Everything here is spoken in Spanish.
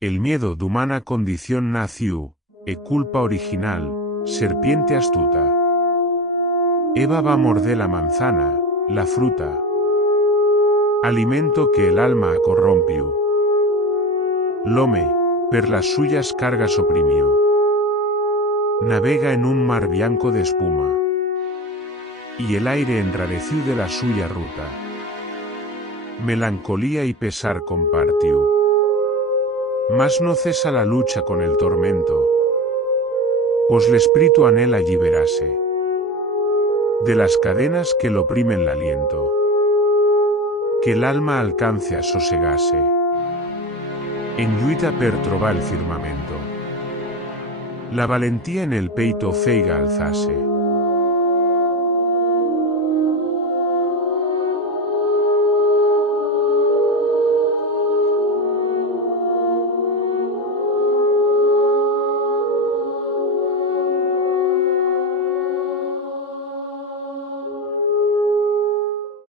El miedo d'humana condición nació, e culpa original, serpiente astuta. Eva va a morder la manzana, la fruta, alimento que el alma corrompió. L'home, per las suyas cargas oprimió. Navega en un mar bianco de espuma, y el aire enrareció de la suya ruta. Melancolía y pesar compartió. Mas no cesa la lucha con el tormento, pues l'espíritu anhela liberarse de las cadenas que lo oprimen el aliento, que el alma alcance a sosegase, en lluita per trobar el firmamento. La valentía en el peito feiga alzase.